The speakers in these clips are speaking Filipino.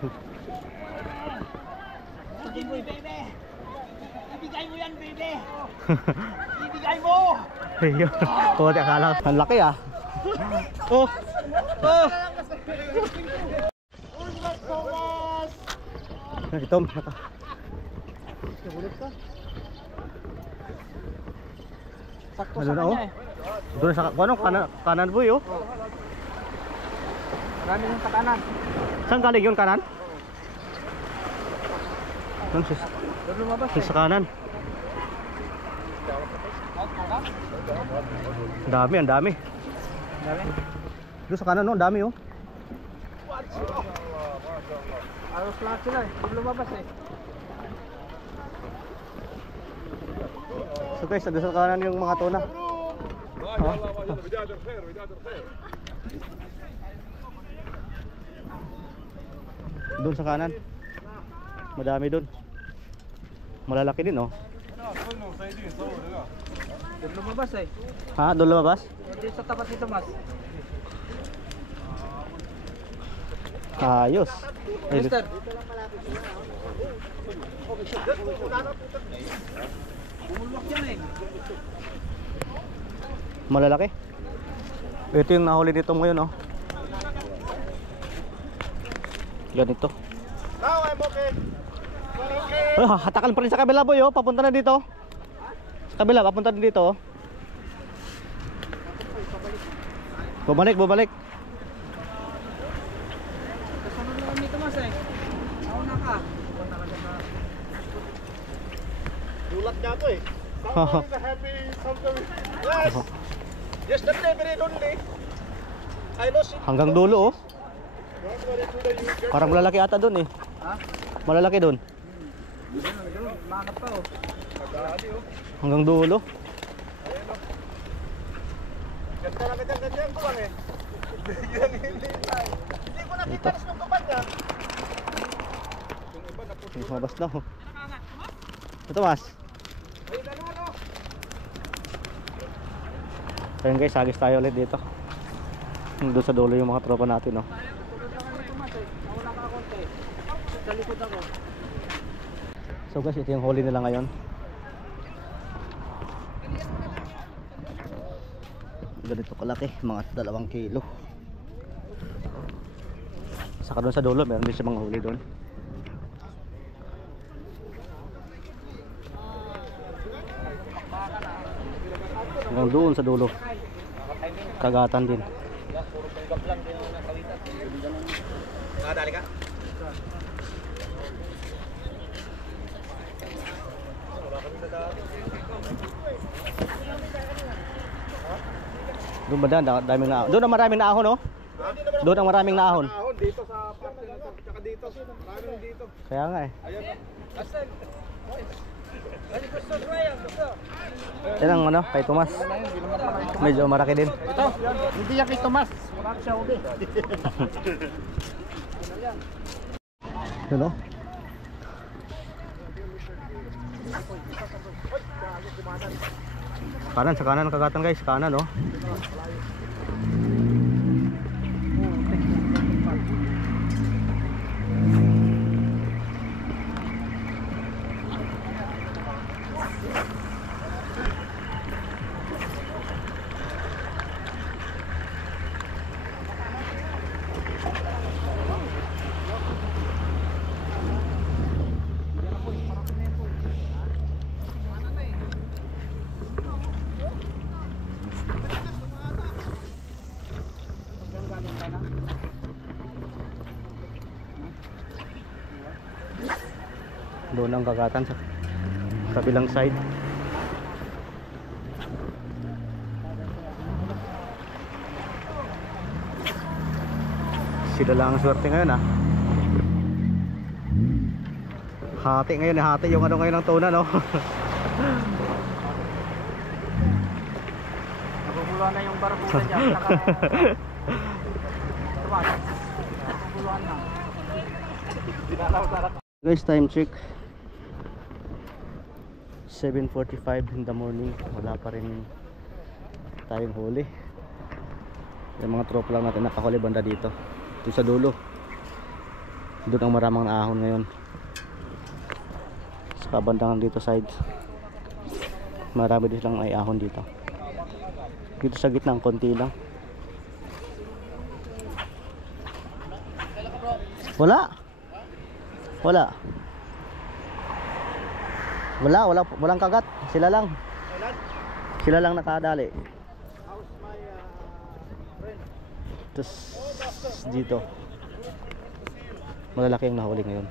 Sige mo, bebe. Ibigay mo yan, bebe. Ibigay mo. Ayun. Oh, akala. Ang laki ah. Oh. Oh. Ito. Sakto Ano sa na, kanya oh? eh. Doon sa kanan boy oh. Marami yung sa kanan. Saan galing yun kanan? Doon Doon lumabas eh. sa kanan. Ang dami, ang dami. Dami. Doon sa kanan no, ang dami oh. Aros lahat sila eh. Doon lumabas eh. So guys, doon sa kanan yung mga tuna. Doon sa kanan. Madami doon. Malalaki din oh. Doon lumabas eh. Ha, doon lumabas? Doon sa tapat nito mas. Ayos. Ay, Mister. Bumulwak yan eh. malalaki. Ito yung nahuli dito ngayon oh. Ganito. Now I'm okay. Oh, hatakan pa rin sa kabila boy oh, papunta na dito. Sa kabila, papunta din dito oh. Bumalik. Kasunod naman dito mas eh. Nauna ka. Gulat niya ako eh. Someone is happy, something. Yes. Yesterday very lonely. I lost it. Hanggang dulo oh. Don't worry, today you get. Parang malalaki ata doon eh. Ha? Malalaki doon. Doon, maangat pa oh. Hanggang dulo. Ganda na ganyan ko lang eh. Hindi ko nakita rin ng kapan niya. Lumabas na oh. Ito mas. Ayun guys, agis tayo ulit dito. Doon sa dulo yung mga tropa natin oh. Nauna ka konti. Sa likod ako. So guys, ito yung huli nila ngayon. Ganito kalaki, mga 2 kilo. Saka doon sa dulo, meron din siya mga huli doon. Hanggang doon sa dulo. Kagatan din. Nakadali ka? Doon ba daming naahon? Doon ang maraming naahon oh. Doon ang maraming naahon. Ahon dito sa parte na to. Tsaka dito. Maraming dito. Kaya nga eh. Ayan. Aslan. Ay, gusto ko yan, gusto. Yan ang ano, kay Tomas. Medyo maraki din. Ito, hindi yan kay Tomas. Wala siya uli. Yun oh. Kanan, sa kanan kagatan guys, kanan oh. Doon ang kagatan sa kabilang side. Sila lang ang swerte ngayon ah. Hati ngayon, hati yung ano ngayon ng tuna no. Naguguluhan na yung barakuda dyan. Naguguluhan na. Guys, time check 7:45 in the morning. Wala pa rin tayong huli. Yung mga tropa lang natin nakahuli banda dito. Ito sa dulo. Doon ang maraming ahon ngayon. Sa kabandang dito side, marami din lang ay ahon dito. Dito sa gitna ang konti lang. Wala. Wala. Walang kagat. Sila lang. Sila lang nakadali. Tapos dito malalaki ang nahuli ngayon.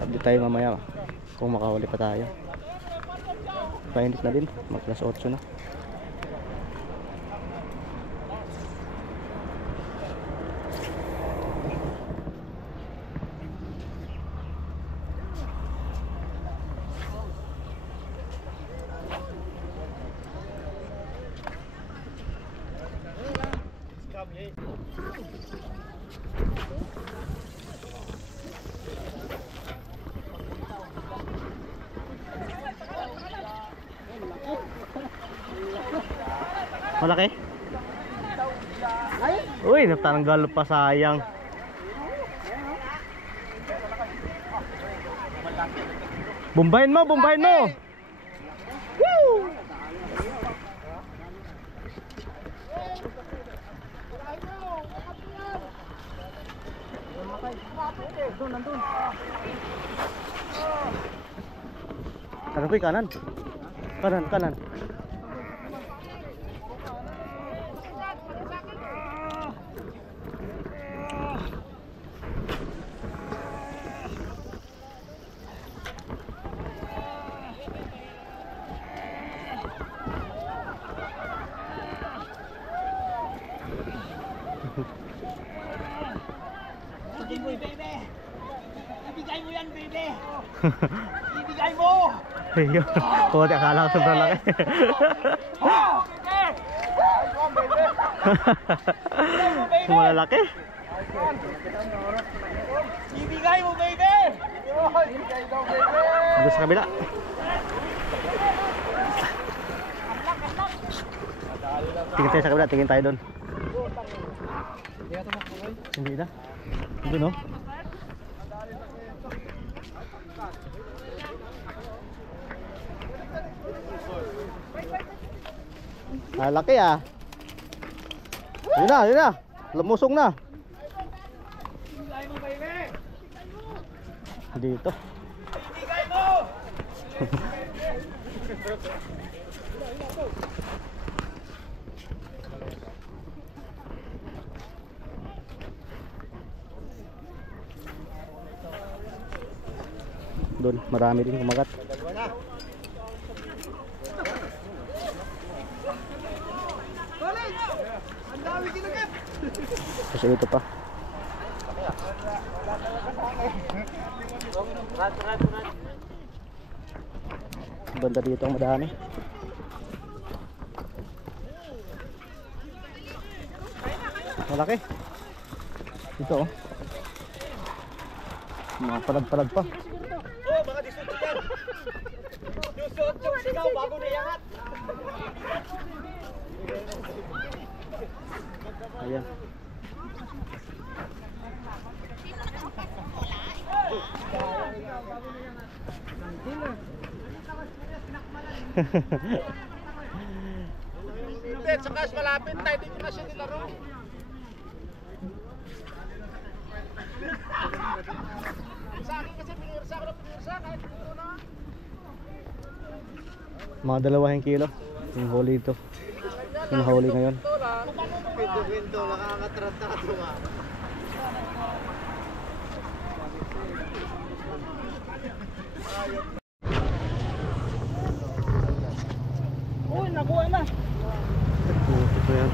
Update tayo mamaya kung makahuli pa tayo. Painit na din. Mag +8 na. Malaki? Uy, natanggal pa, sayang. Bombahin mo, bombahin mo. Woo! Kanan ko, kanan. Kanan, kanan. Ibigay mo yan, baby! Ibigay mo! Ayun. Kuwati, akala ko sobrang laki. Malalaki. Ibigay mo, baby! Doon sa kabila. Tingin tayo sa kabila, tingin tayo doon. Hindi na. Doon, no? Laki ah. Yun na, yun na. Lumusong na. Dito. Ibigay mo! Doon, marami din kumagat. Ang dami kinagat! Kasi ito pa. Banda dito ang madami. Malaki. Ito oh. Mga palag-palag pa. Oh, baka disuot yan! Disuot yung sigaw bago na yangat! Ayan. Hindi, saka malapit tayo, hindi ko na siya nilaro. Sa akin kasi pinirsa ko na pinirsa, kahit puro na. Mga 2 kilo. Yung huli ito. Yung huli ngayon. Window, nakakatratado nga. Uy, nakuha na! Ito yan.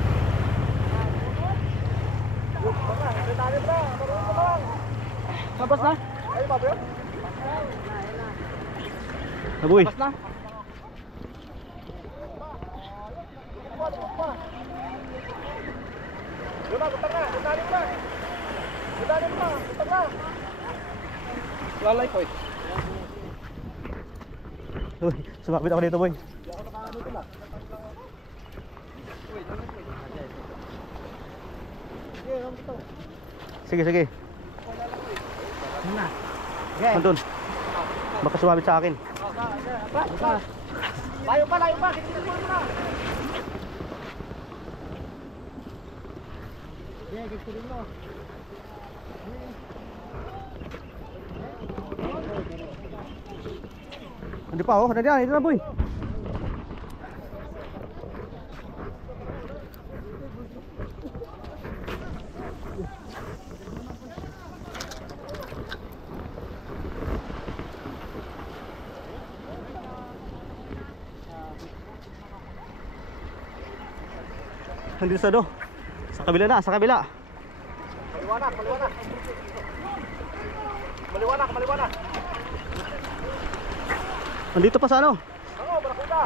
Labas na! Agoy. Labas na! Yun na, butang na, butanin na. Butanin na, butang na. Lalay ko eh. Uy, sumakbit ako dito, boy. Sige, sige. Nandun. Baka sumabit sa akin. Layo pa, layo pa. Kita mo na. Hindi pa oh, nandiyan, ito na boy. Nandito sa do. Sa kabila na, sa kabila. Maliwanag, maliwanag. Maliwanag, maliwanag. Nandito pa sa ano? Oo, barakuda.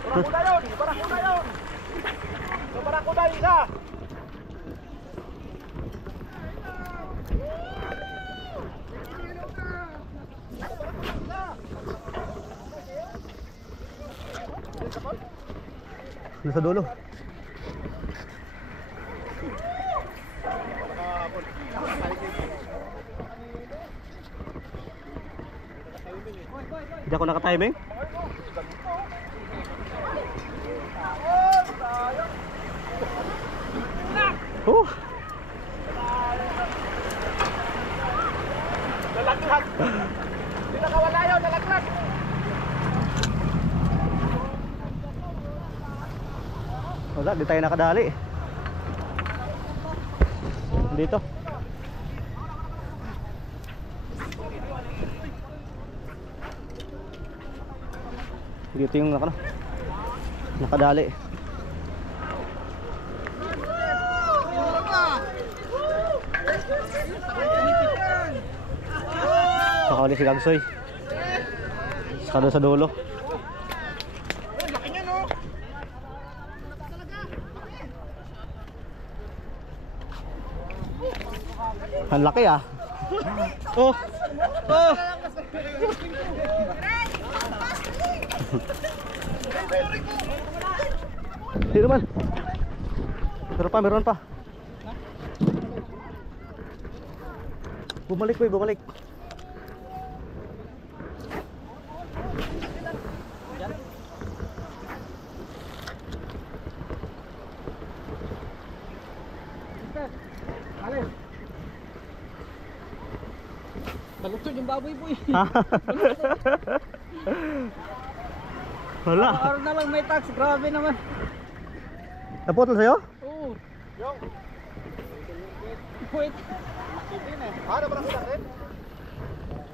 Barakuda yun, barakuda yun. So, barakuda yun isa. Nasa dulo. Hindi ako naka-timing. Nalaglag. Hindi nakawala yun, nalaglag. Wala, di tayo nakadali. Dito. Dito yung nakadali. Nakahuli si Gagsoy. Saka doon sa dulo. Laki niya, no? Ang laki ah. Oh. Oh. Hindi naman. Meron pa. Bumalik boy, bumalik. Balutod yung baboy boy. Wala. Araw na lang may tax, grabe naman. Naputol sa'yo? Oo. Yung. Wait. Ano barakuda rin?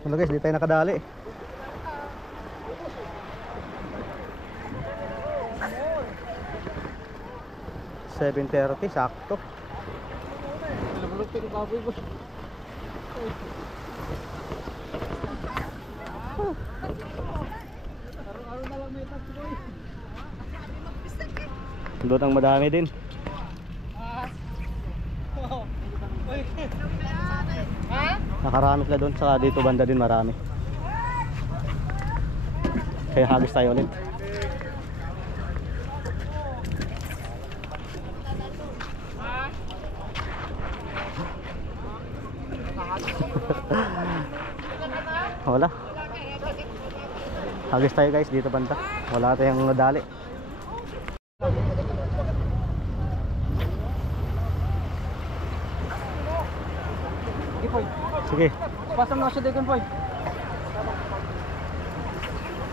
Ano guys, di tayo nakadali. $7:30 sakto. Balutod yung baboy boy. Araw na lang may tax boy. Doon ang madami din. Nakarami sila doon, saka dito banda din marami. Kaya hagis tayo ulit. Wala. Hagis tayo guys dito banda. Wala tayong nadali. Sige. Pasang na siya dito boy.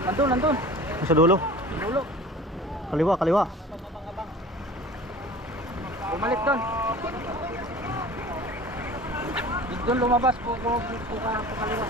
Nandun. Sa dulo. Dulo. Kaliwa. Bumalik doon. Doon lumabas po kaliwa.